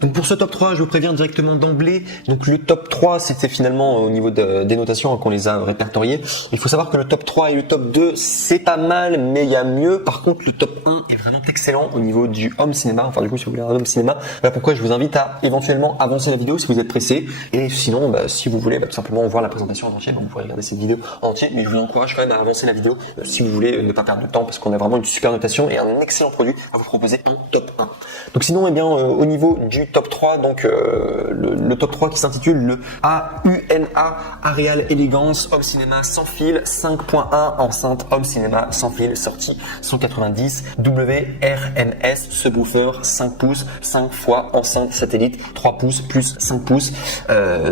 Donc pour ce top 3, je vous préviens directement d'emblée. Donc le top 3, c'était finalement au niveau des notations qu'on les a répertoriées. Il faut savoir que le top 3 et le top 2, c'est pas mal, mais il y a mieux. Par contre, le top 1 est vraiment excellent au niveau du home cinéma. Enfin, du coup, si vous voulez un home cinéma, voilà pourquoi je vous invite à éventuellement avancer la vidéo si vous êtes pressé. Et sinon, si vous voulez tout simplement voir la présentation en entier, vous pourrez regarder cette vidéo en entier. Mais je vous encourage quand même à avancer la vidéo si vous voulez ne pas perdre de temps, parce qu'on a vraiment une super notation et un excellent produit à vous proposer en top 1. Donc sinon, au niveau du top 3, donc le top 3 qui s'intitule le AUNA Areal Elegance Home Cinéma sans fil 5.1 enceinte Home Cinéma sans fil sortie 190 WRMS subwoofer 5 pouces 5 fois enceinte satellite 3 pouces plus 5 pouces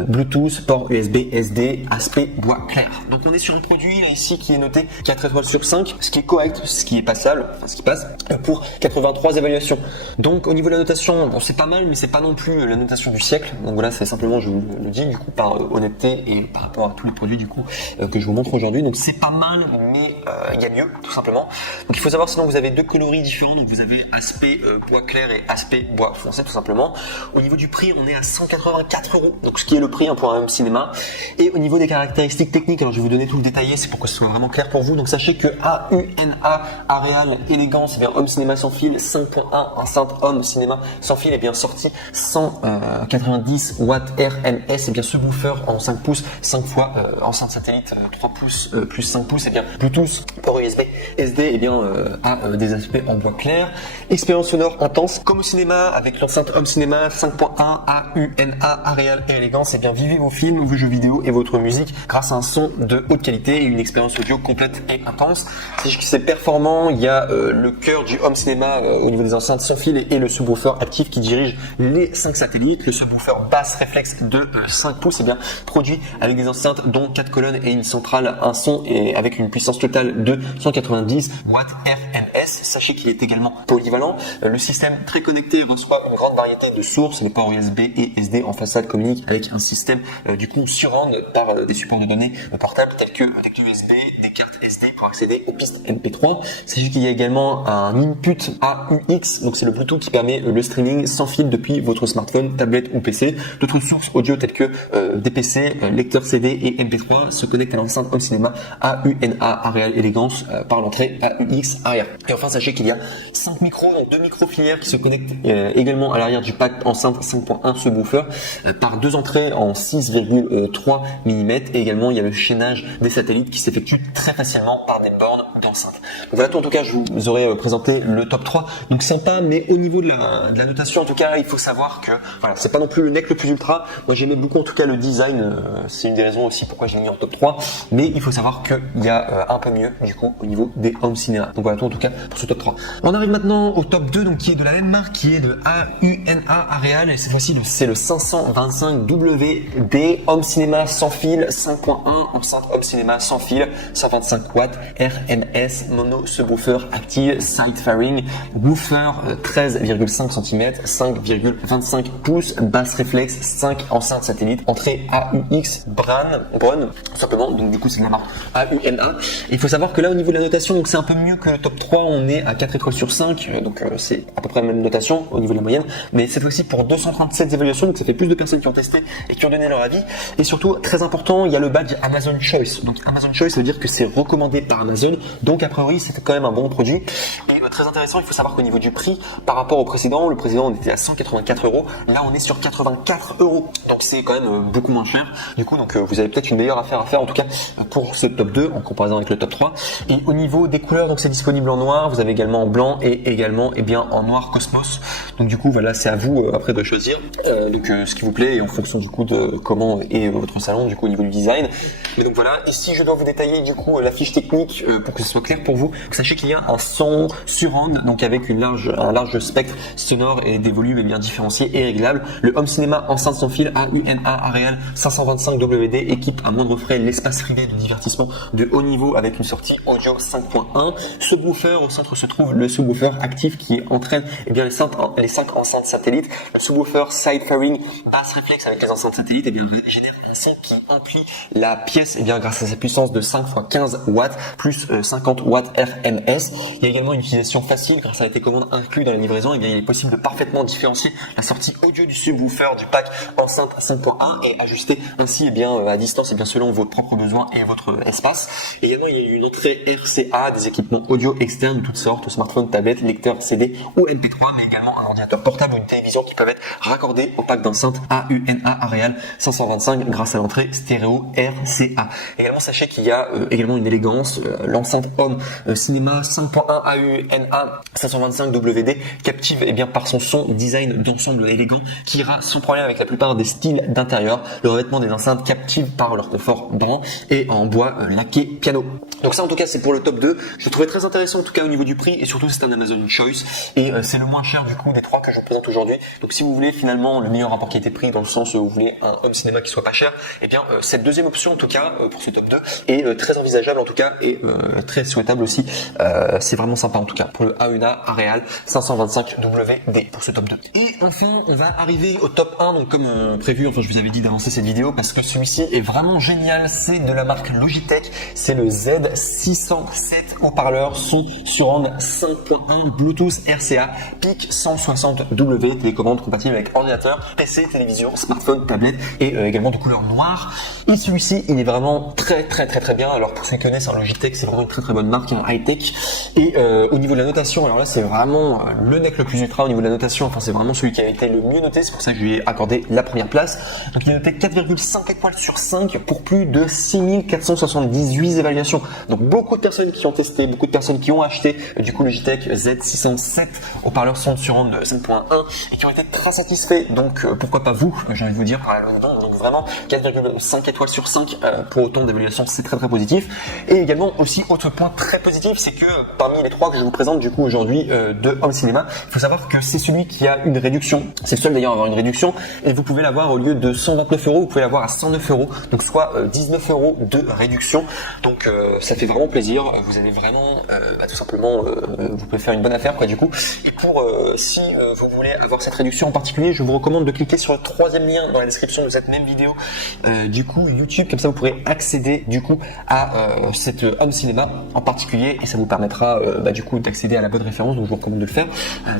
Bluetooth port USB SD aspect bois clair. Donc on est sur un produit là, ici qui est noté 4 étoiles sur 5, ce qui est correct, ce qui est passable, ce qui passe pour 83 évaluations. Donc au niveau de la notation, bon, c'est pas mal, mais c'est pas non plus la notation du siècle. Donc voilà, c'est simplement, je vous le dis, du coup, par honnêteté et par rapport à tous les produits, du coup, que je vous montre aujourd'hui. Donc c'est pas mal, mais il y a mieux, tout simplement. Donc il faut savoir, sinon, vous avez deux coloris différents. Donc vous avez aspect bois clair et aspect bois foncé, tout simplement. Au niveau du prix, on est à 184 €. Donc ce qui est le prix pour un home cinéma. Et au niveau des caractéristiques techniques, alors je vais vous donner tout le détaillé, c'est pour que ce soit vraiment clair pour vous. Donc sachez que AUNA Areal Elegance, eh bien home cinéma sans fil 5.1 enceinte home cinéma sans fil, est bien sorti 190 watts RMS, et bien subwoofer en 5 pouces 5 fois enceinte satellite 3 pouces plus 5 pouces, et bien Bluetooth port USB SD, et bien a des aspects en bois clair. Expérience sonore intense comme au cinéma avec l'enceinte home cinéma 5.1 AUNA Areal Elegance, et bien vivez vos films, vos jeux vidéo et votre musique grâce à un son de haute qualité et une expérience audio complète et intense. C'est performant, il y a le cœur du home cinéma au niveau des enceintes sans fil et le subwoofer actif qui dirige les 5 satellites. Le subwoofer basse réflexe de 5 pouces, et bien produit avec des enceintes dont 4 colonnes et une centrale, un son et avec une puissance totale de 190 watts RMS. Sachez qu'il est également polyvalent. Le système très connecté reçoit une grande variété de sources. Les ports USB et SD en façade communiquent avec un système du coup surround par des supports de données portables tels que des clés USB, des cartes SD pour accéder aux pistes MP3. Sachez qu'il y a également un input AUX, donc c'est le Bluetooth qui permet le streaming sans fil depuis votre smartphone, tablette ou PC. D'autres sources audio telles que des PC, lecteurs CD et MP3 se connectent à l'enceinte home cinéma AUNA Areal Elegance par l'entrée AUX arrière. Et enfin, sachez qu'il y a 5 micros, donc 2 micros filières qui se connectent également à l'arrière du pack enceinte 5.1 subwoofer par 2 entrées en 6,3 mm, et également il y a le chaînage des satellites qui s'effectue très facilement par des bornes d'enceinte. Donc voilà, en tout cas, je vous aurais présenté le top 3. Donc sympa, mais au niveau de la notation, en tout cas, il faut savoir que voilà, c'est pas non plus le nec le plus ultra. Moi, j'aimais beaucoup en tout cas le design. C'est une des raisons aussi pourquoi je l'ai mis en top 3. Mais il faut savoir qu'il y a un peu mieux du coup au niveau des home cinéma. Donc voilà, en tout cas pour ce top 3. On arrive maintenant au top 2, donc qui est de la même marque, qui est de AUNA Areal, et cette fois-ci c'est le 525 WD home cinéma sans fil 5.1 enceinte home cinéma sans fil 125 watts RMS mono subwoofer active side fairing woofer 13,5 cm 5,25 pouces basse réflexe 5 enceintes satellite entrée AUX Brown simplement, donc du coup c'est de la marque AUNA. Il faut savoir que là au niveau de la notation, donc c'est un peu mieux que le top 3, on est à 4 étoiles sur 5, donc c'est à peu près la même notation au niveau de la moyenne, mais cette fois-ci pour 237 évaluations, donc ça fait plus de personnes qui ont testé et qui ont donné leur avis. Et surtout, très important, il y a le badge Amazon Choice. Donc Amazon Choice, ça veut dire que c'est recommandé par Amazon, donc a priori c'est quand même un bon produit. Et très intéressant, il faut savoir qu'au niveau du prix, par rapport au précédent, le précédent on était à 184 €, là on est sur 84 €, donc c'est quand même beaucoup moins cher. Du coup, donc vous avez peut-être une meilleure affaire à faire en tout cas pour ce top 2 en comparaison avec le top 3. Et au niveau des couleurs, donc c'est disponible en noir, vous avez également en blanc et également en noir Cosmos. Donc du coup voilà, c'est à vous après de choisir ce qui vous plaît et en fonction du coup de comment est votre salon du coup au niveau du design. Mais donc voilà, ici je dois vous détailler du coup la fiche technique pour que ce soit clair pour vous. Donc, sachez qu'il y a un son surround, donc avec un large spectre sonore et des volumes bien différenciés et réglables. Le home cinéma enceinte sans fil AUNA Areal 525 WD équipe à moindre frais l'espace privé de divertissement de haut niveau avec une sortie audio 5.1. Subwoofer, au centre se trouve le subwoofer actif qui entraîne les 5 enceintes satellites. Le subwoofer side fairing basse réflexe avec les enceintes satellites génère un son qui emplit la pièce grâce à sa puissance de 5 x 15 watts plus 50 watts RMS. Il y a également une d'utilisation facile grâce à la télécommande inclus dans la livraison. Et bien, il est possible de parfaitement différencier la sortie audio du subwoofer du pack enceinte 5.1 et ajuster ainsi et bien à distance et bien selon vos propres besoins et votre espace. Également, il y a une entrée RCA, des équipements audio externes de toutes sortes, smartphone, tablette, lecteur CD ou MP3, mais également un ordinateur portable ou une télévision qui peuvent être raccordés au pack d'enceinte AUNA Areal 525 grâce à l'entrée stéréo RCA. Également, sachez qu'il y a également une élégance, l'enceinte Home Cinéma 5.1 AUNA 525 WD captive et bien par son son design d'ensemble élégant qui ira sans problème avec la plupart des styles d'intérieur. Le revêtement des enceintes captive par leur confort blanc et en bois laqué piano. Donc ça en tout cas c'est pour le top 2. Je le trouvais très intéressant en tout cas au niveau du prix et surtout c'est un Amazon Choice et c'est le moins cher du coup des trois que je vous présente aujourd'hui. Donc si vous voulez finalement le meilleur rapport qualité-prix dans le sens où vous voulez un home cinéma qui soit pas cher, et bien cette deuxième option en tout cas pour ce top 2 est très envisageable en tout cas et très souhaitable aussi. C'est vraiment sympa en tout cas pour le AUNA Areal 525 WD pour ce top 2. Et enfin on va arriver au top 1 donc comme prévu, enfin je vous avais dit d'avancer cette vidéo parce que celui-ci est vraiment génial. C'est de la marque Logitech, c'est le Z607 haut-parleur son surround 5.1 Bluetooth RCA PIC 160W, télécommande compatible avec ordinateur, PC, télévision, smartphone, tablette et également de couleur noire. Et celui-ci il est vraiment très bien. Alors pour ceux qui connaissent Logitech, c'est vraiment une très bonne marque, high-tech. Et au niveau de la notation, alors là c'est vraiment le NEC le plus ultra au niveau de la notation, enfin c'est vraiment celui qui a été le mieux noté, c'est pour ça que je lui ai accordé la première place. Donc il est noté 4,5 étoiles sur 5 pour plus de 6478 évaluations. Donc beaucoup de personnes qui ont testé, beaucoup de personnes qui ont acheté du coup Logitech Z607 haut-parleur son surround 5.1 et qui ont été très satisfaits. Donc pourquoi pas vous, j'ai envie de vous dire. Donc vraiment 4,5 étoiles sur 5 pour autant d'évaluation, c'est très positif. Et également aussi autre point très positif, c'est que parmi les trois que je vous présente du coup aujourd'hui de Home Cinéma, il faut savoir que c'est celui qui a une réduction. C'est le seul d'ailleurs à avoir une réduction et vous pouvez l'avoir au lieu de 129 €, vous pouvez l'avoir à 109 €, donc soit 19 € de réduction. Donc ça fait vraiment plaisir. Vous avez vraiment tout simplement vous pouvez faire une bonne affaire quoi du coup. Et pour si vous voulez avoir cette réduction en particulier, je vous recommande de cliquer sur le troisième lien dans la description de cette même vidéo du coup YouTube, comme ça vous pourrez accéder du coup à cette Home Cinéma en particulier et ça vous permettra du coup d'accéder à la bonne référence. Donc je vous recommande de le faire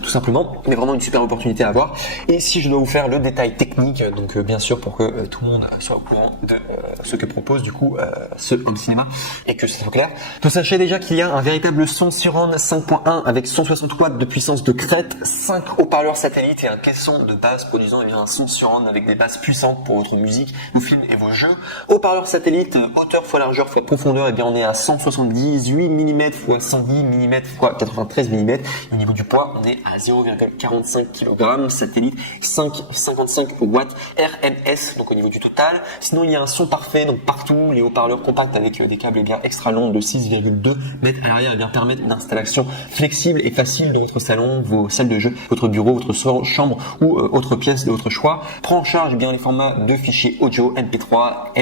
tout simplement, mais vraiment une super opportunité à avoir. Et si je dois vous faire le détail technique, donc bien sûr pour que tout le monde soit au courant de ce que propose du coup ce Home Cinéma et que ça soit clair. Donc sachez déjà qu'il y a un véritable son surround 5.1 avec 160 watts de puissance de crête, 5 haut-parleurs satellites et un caisson de base produisant un son surround avec des basses puissantes pour votre musique, vos films et vos jeux. Haut-parleurs satellite, hauteur fois largeur fois profondeur, et bien on est à 178 mm x 110 mm x 93 mm. Et au niveau du poids, on est à 0,45 kg, satellite 5,55 watts RMS, donc au niveau du total. Sinon il y a un son parfait, donc partout, les haut-parleurs compacts avec des câbles bien extra longs de 6,2 mètres à l'arrière et bien permettent une installation flexible et facile de votre salon, vos salles de jeu, votre bureau, votre chambre ou autre pièce de votre choix. Prend en charge bien les formats de fichiers audio MP3,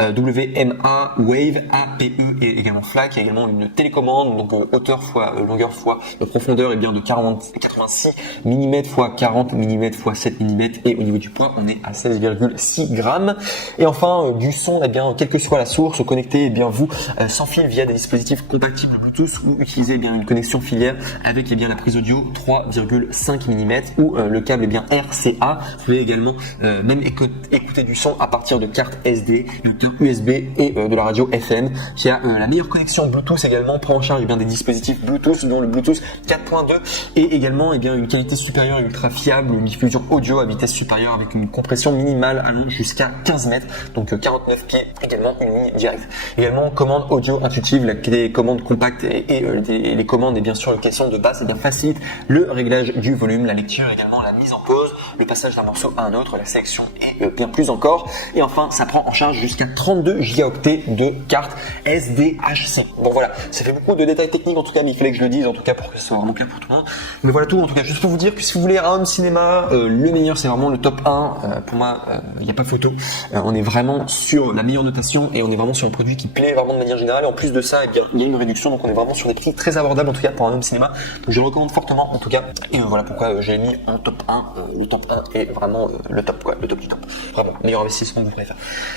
WMA, Wave, APE et également FLAC. Il y a également une télécommande, donc hauteur fois longueur fois profondeur et bien de 86 mm x 40 mm x 7 mm et au niveau du poids on est à 16,6 grammes. Et enfin du son, eh bien quelle que soit la source, connectez bien vous sans fil via des dispositifs compatibles Bluetooth ou utilisez bien une connexion filière avec bien la prise audio 3,5 mm ou le câble bien RCA. Vous pouvez également même écouter du son à partir de cartes SD, lecteur USB et de la radio FM qui a la meilleure connexion Bluetooth également, prend en charge bien des dispositifs Bluetooth dont le Bluetooth 4.2 et également bien une qualité supérieure et ultra fiable, une diffusion audio à vitesse supérieure avec une compression minimale allant jusqu'à 15 mètres, donc 49 pieds, également une ligne directe. Également commande audio intuitive, les commandes compactes et les commandes et bien sûr le caisson de basse bien facilite le réglage du volume, la lecture également, la mise en pause, le passage d'un morceau à un autre, la sélection et bien plus encore. Et enfin ça prend en charge jusqu'à 32 gigaoctets de carte SDHC. Bon voilà, ça fait beaucoup de détails techniques en tout cas, mais il fallait que je le dise en tout cas pour que ce soit vraiment clair pour tout le monde. Mais voilà tout en tout cas, juste pour vous dire que si vous voulez un home cinéma, le meilleur c'est vraiment le top 1. Pour moi, il n'y a pas photo. On est vraiment sur la meilleure notation et on est vraiment sur un produit qui plaît vraiment de manière générale. Et en plus de ça, eh bien, il y a une réduction, donc on est vraiment sur des prix très abordables en tout cas pour un home cinéma. Donc je le recommande fortement en tout cas. Et voilà pourquoi j'ai mis en top 1. Le top 1 est vraiment le top quoi, le top du top. Vraiment, meilleur investissement que vous pourrez faire.